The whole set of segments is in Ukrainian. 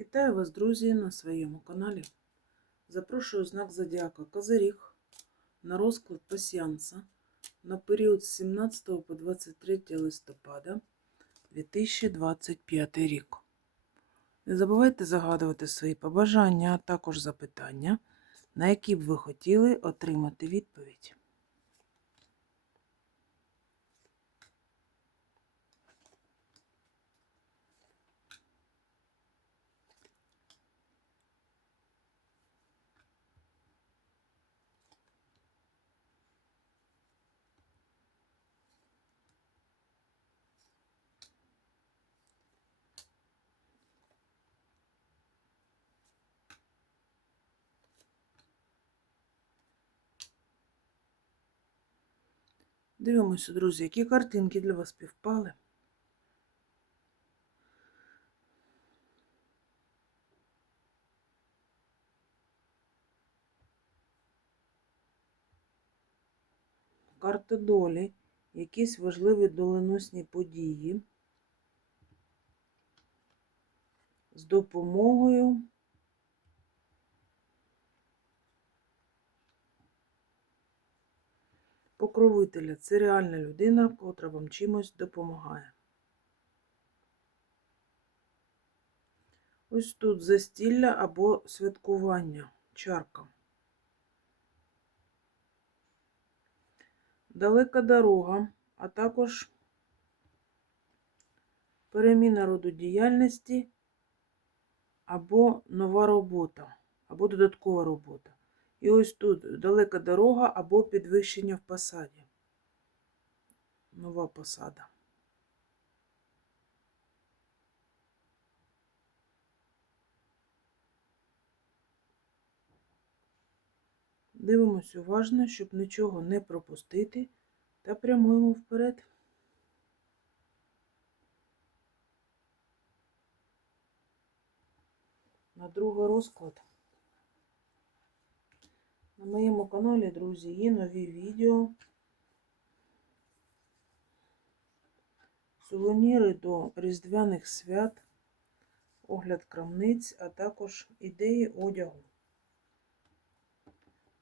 Вітаю вас, друзі, на своєму каналі. Запрошую знак Зодіака Козиріг на розклад пасіанса на період з 17 по 23 листопада 2025 рік. Не забувайте загадувати свої побажання, а також запитання, на які б ви хотіли отримати відповідь. Дивимося, друзі, які картинки для вас співпали. Карта долі, якісь важливі доленосні події з допомогою покровителя. Це реальна людина, котра вам чимось допомагає. Ось тут застілля або святкування, чарка. Далека дорога, а також переміна роду діяльності або нова робота, або додаткова робота. І ось тут далека дорога або підвищення в посаді. Нова посада. Дивимось уважно, щоб нічого не пропустити, та прямуємо вперед. На другий розклад. На моєму каналі, друзі, є нові відео. Сувеніри до Різдвяних свят, огляд крамниць, а також ідеї одягу.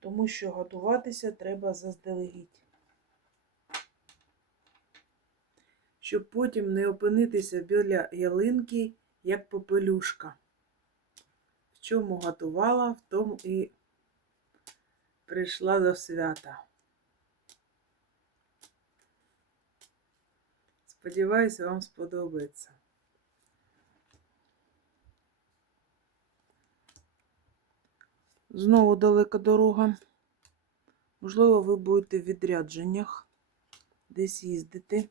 Тому що готуватися треба заздалегідь. Щоб потім не опинитися біля ялинки, як попелюшка. В чому готувала, в тому і прийшла до свята. Сподіваюся, вам сподобається. Знову далека дорога. Можливо, ви будете в відрядженнях, десь їздити.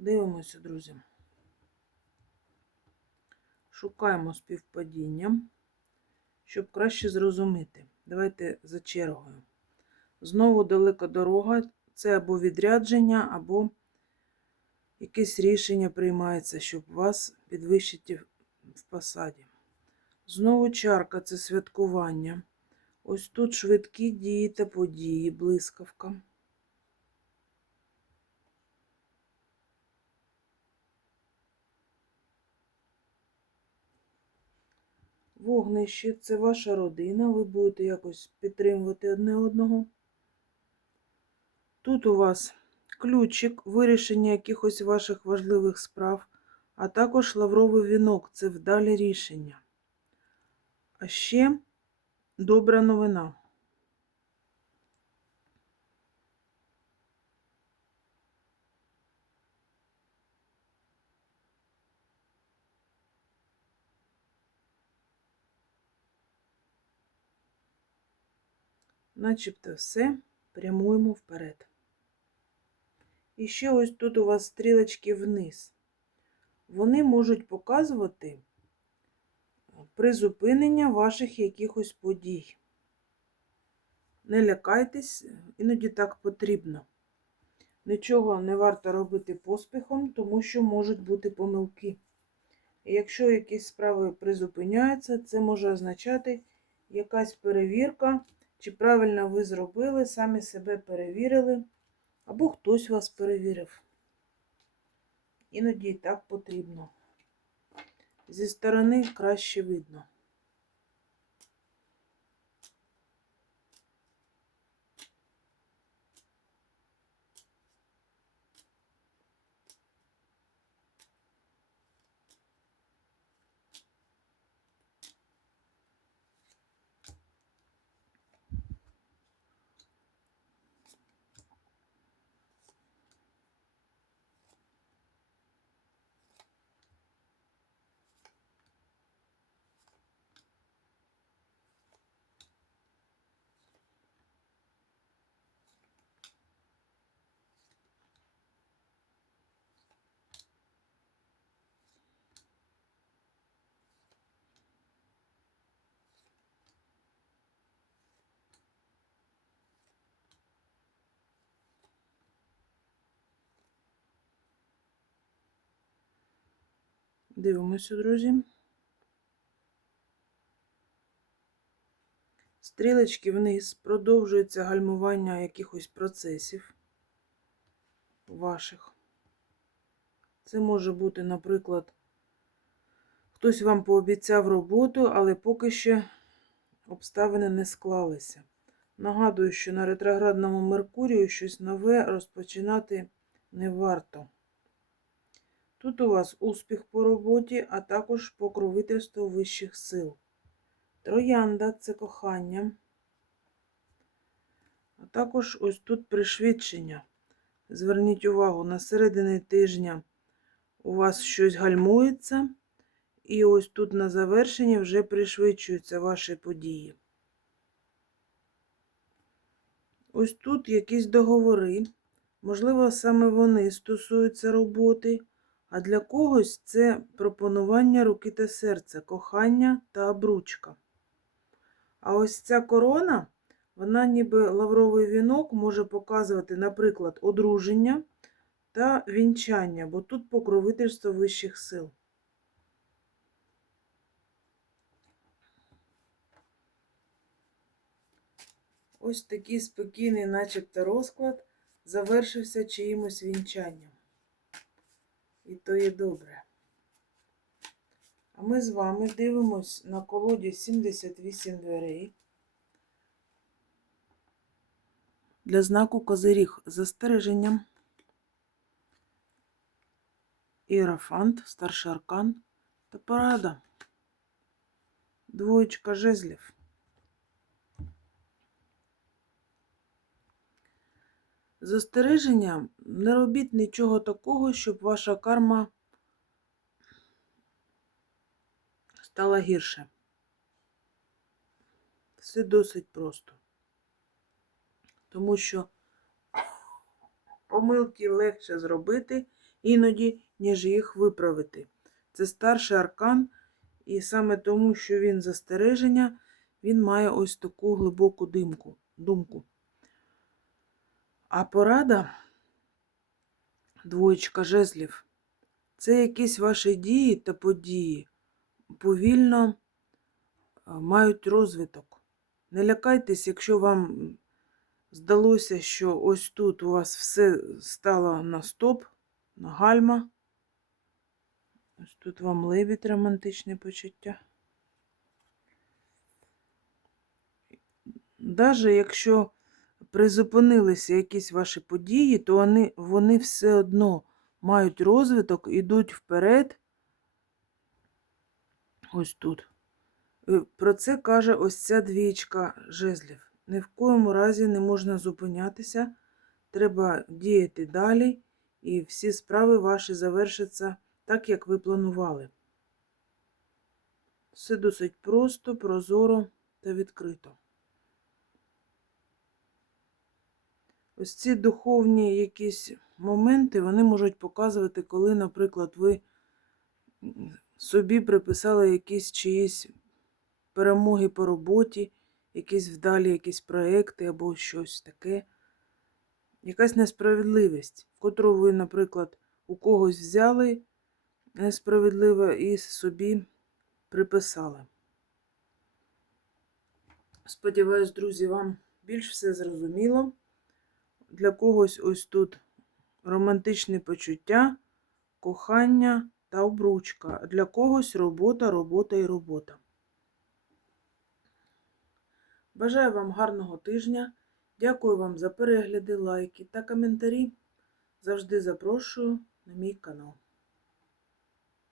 Дивимося, друзі. Шукаємо співпадіння, щоб краще зрозуміти. Давайте за чергою. Знову далека дорога. Це або відрядження, або якесь рішення приймається, щоб вас підвищити в посаді. Знову чарка це святкування. Ось тут швидкі дії та події, блискавка. Вогнище це ваша родина, ви будете якось підтримувати одне одного. Тут у вас ключик, вирішення якихось ваших важливих справ, а також лавровий вінок це вдалі рішення. А ще добра новина. Начебто все прямуємо вперед. І ще ось тут у вас стрілочки вниз. Вони можуть показувати призупинення ваших якихось подій. Не лякайтесь, іноді так потрібно. Нічого не варто робити поспіхом, тому що можуть бути помилки. І якщо якісь справи призупиняються, це може означати якась перевірка, чи правильно ви зробили, самі себе перевірили, або хтось вас перевірив. Іноді і так потрібно. Зі сторони краще видно. Дивимося, друзі. Стрілочки вниз продовжується гальмування якихось процесів ваших. Це може бути, наприклад, хтось вам пообіцяв роботу, але поки що обставини не склалися. Нагадую, що на ретроградному Меркурію щось нове розпочинати не варто. Тут у вас успіх по роботі, а також покровительство вищих сил. Троянда це кохання. А також ось тут пришвидшення. Зверніть увагу, на середині тижня у вас щось гальмується, і ось тут на завершенні вже пришвидшуються ваші події. Ось тут якісь договори, можливо, саме вони стосуються роботи. А для когось це пропонування руки та серця, кохання та обручка. А ось ця корона, вона ніби лавровий вінок може показувати, наприклад, одруження та вінчання, бо тут покровительство вищих сил. Ось такий спокійний, начебто, розклад завершився чиїмось вінчанням. І то є добре. А ми з вами дивимось на колоді 78 дверей. Для знаку Козиріг застереженням. Іерофант, старший аркан та порада. Двоєчка жезлів. Застереження не робіть нічого такого, щоб ваша карма стала гірше. Все досить просто. Тому що помилки легше зробити іноді, ніж їх виправити. Це старший аркан, і саме тому, що він застереження, він має ось таку глибоку димку, думку. А порада, двоєчка жезлів, це якісь ваші дії та події повільно мають розвиток. Не лякайтесь, якщо вам здалося, що ось тут у вас все стало на стоп, на гальма. Ось тут вам лебідь романтичне почуття. Даже якщо призупинилися якісь ваші події, то вони, вони все одно мають розвиток, ідуть вперед. Ось тут. Е, Про це каже ось ця двічка жезлів. Ні в коєму разі не можна зупинятися, треба діяти далі, і всі справи ваші завершаться так, як ви планували. Все досить просто, прозоро та відкрито. Ось ці духовні якісь моменти, вони можуть показувати, коли, наприклад, ви собі приписали якісь чиїсь перемоги по роботі, якісь вдалі якісь проекти або щось таке. Якась несправедливість, котру ви, наприклад, у когось взяли несправедливо і собі приписали. Сподіваюсь, друзі, вам більш все зрозуміло. Для когось ось тут романтичне почуття, кохання та обручка. А Для когось робота, робота і робота. Бажаю вам гарного тижня. Дякую вам за перегляди, лайки та коментарі. Завжди запрошую на мій канал.